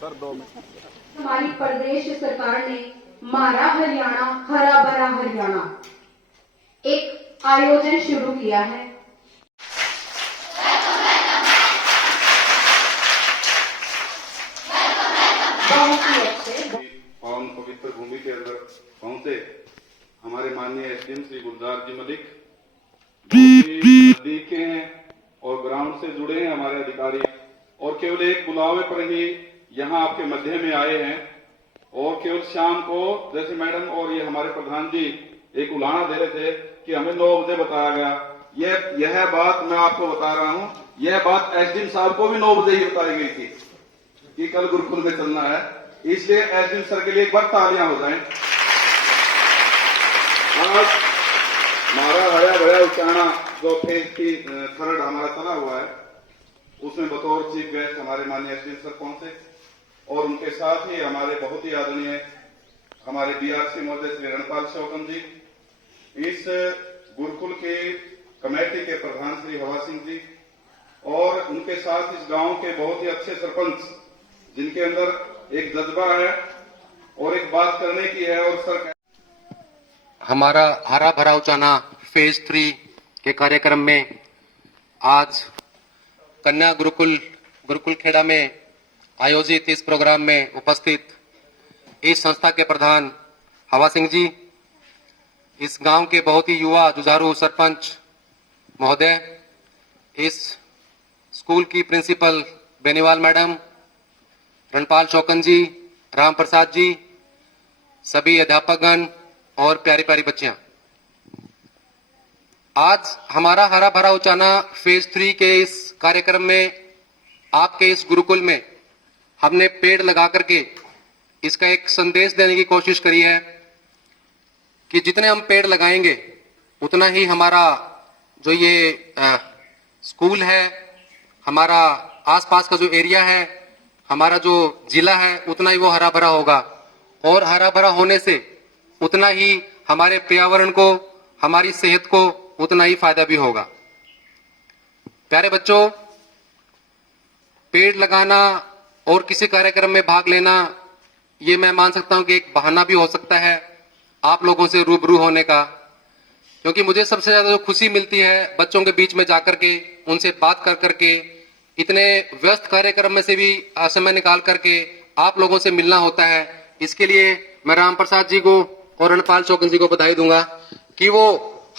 Sir 2 minute. हमारी प्रदेश सरकार ने मारा हरियाणा हरा भरा हरियाणा एक आयोजन शुरू किया है। बहुत ही अच्छे पावन पवित्र भूमि के अंदर पहुंचे हमारे माननीय एसडीएम श्री गुलजार जी मलिक, जो कि नजदीक के हैं और ग्राउंड से जुड़े हैं हमारे अधिकारी, और केवल एक बुलावे पर ही यहाँ आपके मध्य में आए हैं। और केवल शाम को जैसे मैडम और ये हमारे प्रधान जी एक उलाहना दे रहे थे कि हमें 9 बजे बताया गया, यह बात मैं आपको बता रहा हूं, यह बात एसडीएम साहब को भी 9 बजे ही बताई गई थी कि कल गुरुकुल में चलना है। इसलिए एसडीएम सर के लिए एक बार तालियां हो जाएं। आज हमारा हरा भरा उचाना जो फेज 3 हमारा चला हुआ है, उसमें बतौर चीफ गेस्ट हमारे माननीय एसडीएम सर पहुंचे और उनके साथ ही हमारे बहुत ही आदरणीय हमारे बीआरसी महोदय श्री रणपाल शौकन जी, इस गुरुकुल के कमेटी के प्रधान श्री हवा सिंह जी, और उनके साथ इस गांव के बहुत ही अच्छे सरपंच जिनके अंदर एक जज्बा है और एक बात करने की है। और सर हमारा हरा भरा उचाना फेज 3 के कार्यक्रम में आज कन्या गुरुकुल खेड़ा में आयोजित इस प्रोग्राम में उपस्थित इस संस्था के प्रधान हवा सिंह जी, इस गांव के बहुत ही युवा जुझारू सरपंच महोदय, इस स्कूल की प्रिंसिपल बेनीवाल मैडम, रणपाल शौकन जी, राम प्रसाद जी, सभी अध्यापकगण और प्यारी प्यारी बच्चियां, आज हमारा हरा भरा उचाना फेज 3 के इस कार्यक्रम में आपके इस गुरुकुल में हमने पेड़ लगा करके इसका एक संदेश देने की कोशिश करी है कि जितने हम पेड़ लगाएंगे उतना ही हमारा जो ये स्कूल है, हमारा आसपास का जो एरिया है, हमारा जो जिला है, उतना ही वो हरा भरा होगा। और हरा भरा होने से उतना ही हमारे पर्यावरण को, हमारी सेहत को उतना ही फायदा भी होगा। प्यारे बच्चों, पेड़ लगाना और किसी कार्यक्रम में भाग लेना, ये मैं मान सकता हूं कि एक बहाना भी हो सकता है आप लोगों से रूबरू होने का, क्योंकि मुझे सबसे ज्यादा जो खुशी मिलती है बच्चों के बीच में जाकर के, उनसे बात कर करके, इतने व्यस्त कार्यक्रम में से भी समय निकाल करके आप लोगों से मिलना होता है। इसके लिए मैं राम प्रसाद जी को और रणपाल शौकन जी को बधाई दूंगा कि वो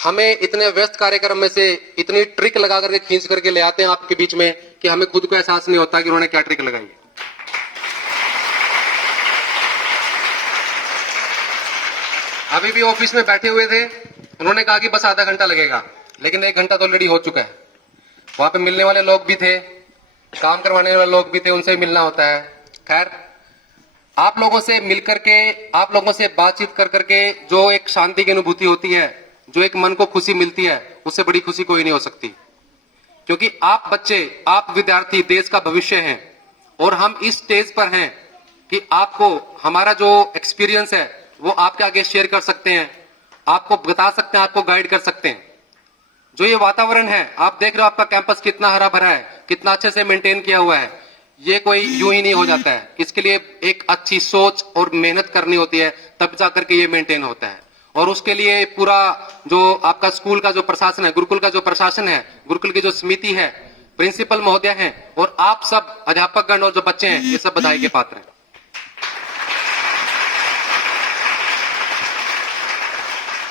हमें इतने व्यस्त कार्यक्रम में से इतनी ट्रिक लगा करके खींच करके ले आते हैं आपके बीच में कि हमें खुद को एहसास नहीं होता कि उन्होंने क्या ट्रिक लगाई है। अभी भी ऑफिस में बैठे हुए थे, उन्होंने कहा कि बस आधा घंटा लगेगा, लेकिन 1 घंटा तो ऑलरेडी हो चुका है। वहां पे मिलने वाले लोग भी थे, काम करवाने वाले लोग भी थे, उनसे मिलना होता है। खैर, आप लोगों से मिलकर के, आप लोगों से बातचीत कर करके जो एक शांति की अनुभूति होती है, जो एक मन को खुशी मिलती है, उससे बड़ी खुशी कोई नहीं हो सकती। क्योंकि आप बच्चे, आप विद्यार्थी देश का भविष्य हैं और हम इस स्टेज पर हैं कि आपको हमारा जो एक्सपीरियंस है वो आपके आगे शेयर कर सकते हैं, आपको बता सकते हैं, आपको गाइड कर सकते हैं। जो ये वातावरण है, आप देख रहे हो आपका कैंपस कितना हरा भरा है, कितना अच्छे से मेंटेन किया हुआ है, ये कोई यूं ही नहीं हो जाता है। इसके लिए एक अच्छी सोच और मेहनत करनी होती है, तब जाकर के ये मेंटेन होता है। और उसके लिए पूरा जो आपका स्कूल का जो प्रशासन है, गुरुकुल का जो प्रशासन है, गुरुकुल की जो समिति है, प्रिंसिपल महोदय हैं और आप सब अध्यापकगण और जो बच्चे हैं, ये सब बधाई के पात्र हैं।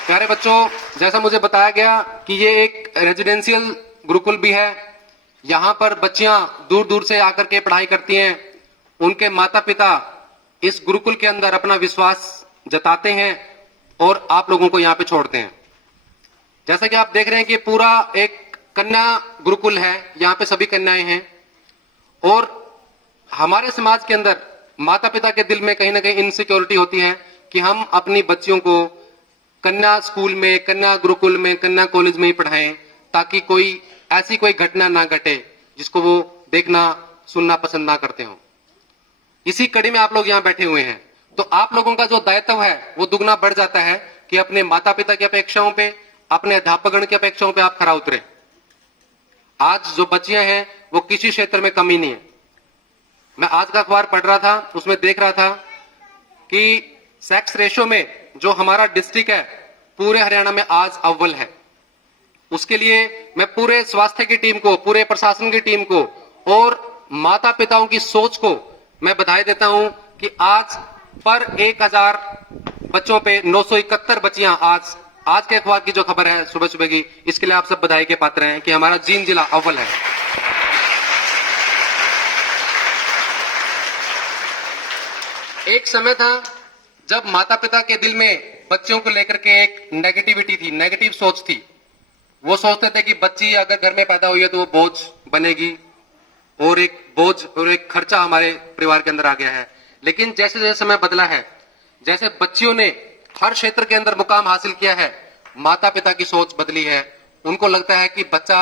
प्यारे बच्चों, जैसा मुझे बताया गया कि ये एक रेजिडेंशियल गुरुकुल भी है। यहाँ पर बच्चियां दूर दूर से आकर के पढ़ाई करती हैं। उनके माता पिता इस गुरुकुल के अंदर अपना विश्वास जताते हैं और आप लोगों को यहाँ पे छोड़ते हैं। जैसा कि आप देख रहे हैं कि पूरा एक कन्या गुरुकुल है, यहाँ पे सभी कन्याएं हैं। और हमारे समाज के अंदर माता पिता के दिल में कहीं ना कहीं इनसिक्योरिटी होती है कि हम अपनी बच्चियों को कन्या स्कूल में, कन्या गुरुकुल में, कन्या कॉलेज में ही पढ़ाएं, ताकि कोई ऐसी कोई घटना ना घटे जिसको वो देखना सुनना पसंद ना करते हो। इसी कड़ी में आप लोग यहाँ बैठे हुए हैं, तो आप लोगों का जो दायित्व है वो दुगना बढ़ जाता है कि अपने माता पिता की अपेक्षाओं पे, अपने अध्यापकगण की अपेक्षाओं पे आप खरा उतरे। आज जो बच्चियां हैं वो किसी क्षेत्र में कमी नहीं है। मैं आज का अखबार पढ़ रहा था, उसमें देख रहा था कि सेक्स रेशो में जो हमारा डिस्ट्रिक्ट है पूरे हरियाणा में आज अव्वल है। उसके लिए मैं पूरे स्वास्थ्य की टीम को, पूरे प्रशासन की टीम को और माता पिताओं की सोच को मैं बधाई देता हूं कि आज पर 1000 बच्चों पे 971 बच्चियां आज के अखबार की जो खबर है सुबह सुबह की, इसके लिए आप सब बधाई के पात्र हैं कि हमारा जींद जिला अव्वल है। एक समय था जब माता पिता के दिल में बच्चों को लेकर के एक नेगेटिविटी थी, नेगेटिव सोच थी। वो सोचते थे कि बच्ची अगर घर में पैदा हुई है तो वो बोझ बनेगी और एक बोझ और एक खर्चा हमारे परिवार के अंदर आ गया है। लेकिन जैसे जैसे समय बदला है, जैसे बच्चियों ने हर क्षेत्र के अंदर मुकाम हासिल किया है, माता पिता की सोच बदली है। उनको लगता है कि बच्चा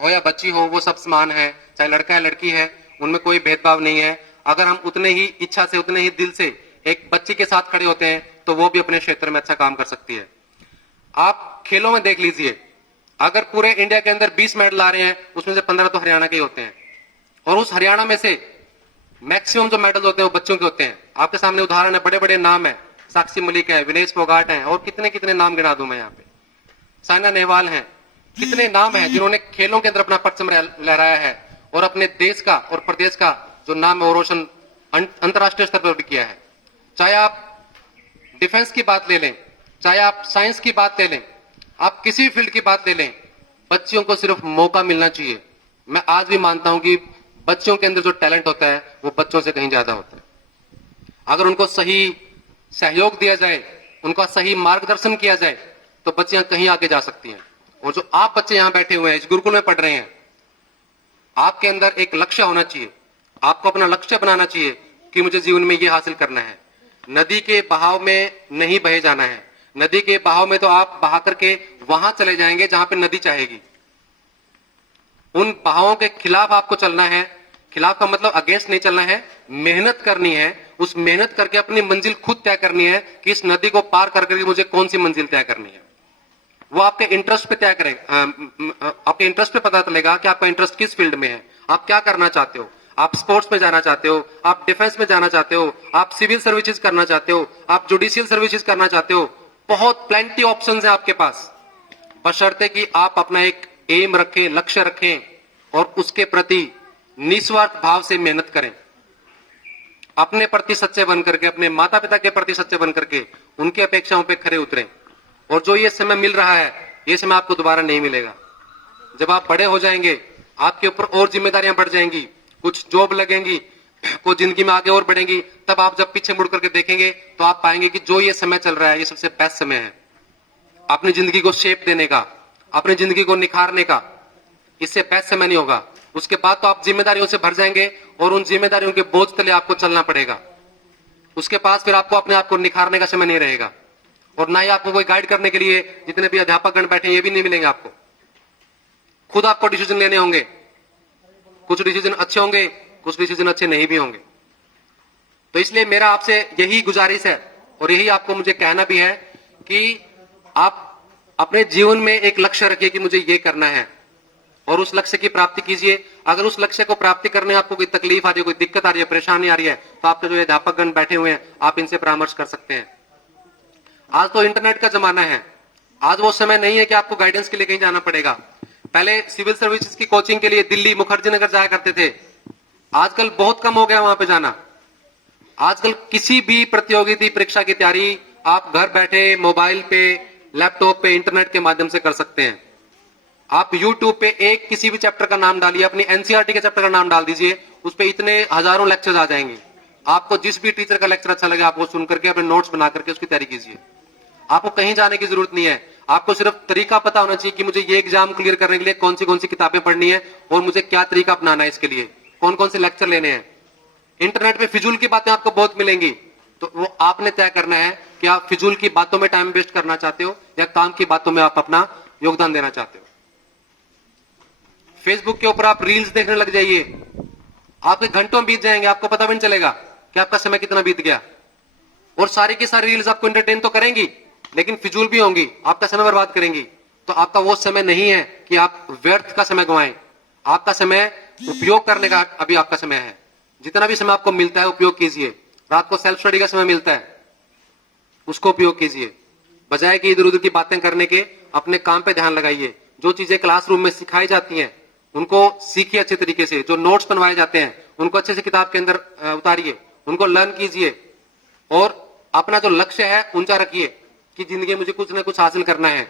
हो या बच्ची हो वो सब समान है, चाहे लड़का है लड़की है, उनमें कोई भेदभाव नहीं है। अगर हम उतने ही इच्छा से, उतने ही दिल से एक बच्ची के साथ खड़े होते हैं तो वो भी अपने क्षेत्र में अच्छा काम कर सकती है। आप खेलों में देख लीजिए, अगर पूरे इंडिया के अंदर 20 मेडल आ रहे हैं उसमें से 15 तो हरियाणा के ही होते हैं, और उस हरियाणा में से मैक्सिमम जो मेडल होते हैं वो बच्चों के होते हैं। आपके सामने उदाहरण है, बड़े बड़े नाम है, साक्षी मलिक है, विनेश फोगाट है, और कितने कितने नाम गिना दूं मैं यहाँ पे, साइना नेहवाल हैं, कितने नाम हैं जिन्होंने खेलों के अंदर अपना परचम लहराया है और अपने देश का और प्रदेश का जो नाम है वो रोशन अंतर्राष्ट्रीय स्तर पर भी किया है। चाहे आप डिफेंस की बात ले लें, चाहे आप साइंस की बात ले लें, आप किसी भी फील्ड की बात ले लें, बच्चियों को सिर्फ मौका मिलना चाहिए। मैं आज भी मानता हूं कि बच्चों के अंदर जो टैलेंट होता है वो बच्चों से कहीं ज्यादा होता है। अगर उनको सही सहयोग दिया जाए, उनका सही मार्गदर्शन किया जाए तो बच्चियां कहीं आगे जा सकती हैं। और जो आप बच्चे यहां बैठे हुए हैं, इस गुरुकुल में पढ़ रहे हैं, आपके अंदर एक लक्ष्य होना चाहिए। आपको अपना लक्ष्य बनाना चाहिए कि मुझे जीवन में ये हासिल करना है। नदी के बहाव में नहीं बहे जाना है। नदी के बहाव में तो आप बहा करके वहां चले जाएंगे जहां पे नदी चाहेगी। उन बहावों के खिलाफ आपको चलना है। खिलाफ का मतलब अगेंस्ट नहीं चलना है, मेहनत करनी है। उस मेहनत करके अपनी मंजिल खुद तय करनी है कि इस नदी को पार करके मुझे कौन सी मंजिल तय करनी है। वो आपके इंटरेस्ट पे तय करेगा, आपके इंटरेस्ट पे पता चलेगा कि आपका इंटरेस्ट किस फील्ड में है, आप क्या करना चाहते हो। आप स्पोर्ट्स में जाना चाहते हो, आप डिफेंस में जाना चाहते हो, आप सिविल सर्विसेज करना चाहते हो, आप जुडिशियल सर्विसेज करना चाहते हो, बहुत प्लेंटी ऑप्शंस है आपके पास, बशर्ते कि आप अपना एक एम रखें, लक्ष्य रखें और उसके प्रति निस्वार्थ भाव से मेहनत करें। अपने प्रति सच्चे बन करके, अपने माता पिता के प्रति सच्चे बन करके उनकी अपेक्षाओं पे खरे उतरें। और जो ये समय मिल रहा है, ये समय आपको दोबारा नहीं मिलेगा। जब आप बड़े हो जाएंगे, आपके ऊपर और जिम्मेदारियां बढ़ जाएंगी, कुछ जॉब लगेंगी, कुछ जिंदगी में आगे और बढ़ेंगी, तब आप जब पीछे मुड़ करके देखेंगे तो आप पाएंगे कि जो ये समय चल रहा है ये सबसे बेस्ट समय है अपनी जिंदगी को शेप देने का, अपनी जिंदगी को निखारने का। इससे बेस्ट समय नहीं होगा। उसके बाद तो आप जिम्मेदारियों से भर जाएंगे और उन जिम्मेदारियों के बोझ तले आपको चलना पड़ेगा। उसके पास फिर आपको अपने आप को निखारने का समय नहीं रहेगा, और ना ही आपको कोई गाइड करने के लिए जितने भी अध्यापकगण बैठे हैं ये भी नहीं मिलेंगे आपको। खुद आपको डिसीजन लेने होंगे। कुछ डिसीजन अच्छे होंगे, कुछ डिसीजन अच्छे नहीं भी होंगे। तो इसलिए मेरा आपसे यही गुजारिश है और यही आपको मुझे कहना भी है कि आप अपने जीवन में एक लक्ष्य रखिए कि मुझे ये करना है और उस लक्ष्य की प्राप्ति कीजिए। अगर उस लक्ष्य को प्राप्ति करने में आपको कोई तकलीफ आ रही है, कोई दिक्कत आ रही है, परेशानी आ रही है, तो आपके जो अध्यापकगण बैठे हुए हैं आप इनसे परामर्श कर सकते हैं। आज तो इंटरनेट का जमाना है। आज वो समय नहीं है कि आपको गाइडेंस के लिए कहीं जाना पड़ेगा। पहले सिविल सर्विसेज की कोचिंग के लिए दिल्ली, मुखर्जी नगर जाया करते थे। आजकल बहुत कम हो गया वहां पे जाना। आजकल किसी भी प्रतियोगिता परीक्षा की तैयारी आप घर बैठे मोबाइल पे, लैपटॉप पे, इंटरनेट के माध्यम से कर सकते हैं। आप YouTube पे एक किसी भी चैप्टर का नाम डालिए, अपनी NCERT के चैप्टर का नाम डाल दीजिए, उस पे इतने हजारों लेक्चर्स आ जाएंगे। आपको जिस भी टीचर का लेक्चर अच्छा लगे आप वो सुन करके अपने नोट्स बना करके उसकी तैयारी कीजिए। आपको कहीं जाने की जरूरत नहीं है। आपको सिर्फ तरीका पता होना चाहिए कि मुझे ये एग्जाम क्लियर करने के लिए कौन सी किताबें पढ़नी है और मुझे क्या तरीका अपनाना है, इसके लिए कौन कौन से लेक्चर लेने हैं। इंटरनेट पे फिजूल की बातें आपको बहुत मिलेंगी, तो वो आपने तय करना है कि आप फिजूल की बातों में टाइम वेस्ट करना चाहते हो या काम की बातों में आप अपना योगदान देना चाहते हो। फेसबुक के ऊपर आप रील्स देखने लग जाइए, आपके घंटों बीत जाएंगे, आपको पता भी नहीं चलेगा कि आपका समय कितना बीत गया। और सारी की सारी रील्स आपको एंटरटेन तो करेंगी लेकिन फिजूल भी होंगी, आपका समय बर्बाद करेंगी। तो आपका वो समय नहीं है कि आप व्यर्थ का समय गंवाएं। आपका समय उपयोग करने का अभी आपका समय है। जितना भी समय आपको मिलता है उपयोग कीजिए। रात को सेल्फ स्टडी का समय मिलता है, उसको उपयोग कीजिए। बजाय कि इधर उधर की बातें करने के अपने काम पे ध्यान लगाइए। जो चीजें क्लासरूम में सिखाई जाती हैं उनको सीखिए अच्छे तरीके से। जो नोट्स बनवाए जाते हैं उनको अच्छे से किताब के अंदर उतारिए, उनको लर्न कीजिए और अपना जो लक्ष्य है ऊंचा रखिए कि जिंदगी में मुझे कुछ ना कुछ हासिल करना है।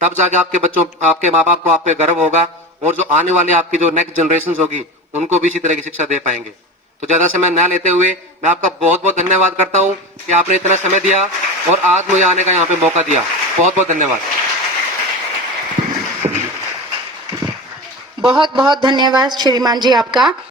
तब जाके आपके बच्चों, आपके माँ बाप को आप पे गर्व होगा और जो आने वाली आपकी जो नेक्स्ट जनरेशन होगी उनको भी इसी तरह की शिक्षा दे पाएंगे। तो ज्यादा समय न लेते हुए मैं आपका बहुत बहुत धन्यवाद करता हूं कि आपने इतना समय दिया और आज मुझे आने का यहाँ पे मौका दिया। बहुत बहुत धन्यवाद। बहुत बहुत धन्यवाद श्रीमान जी आपका।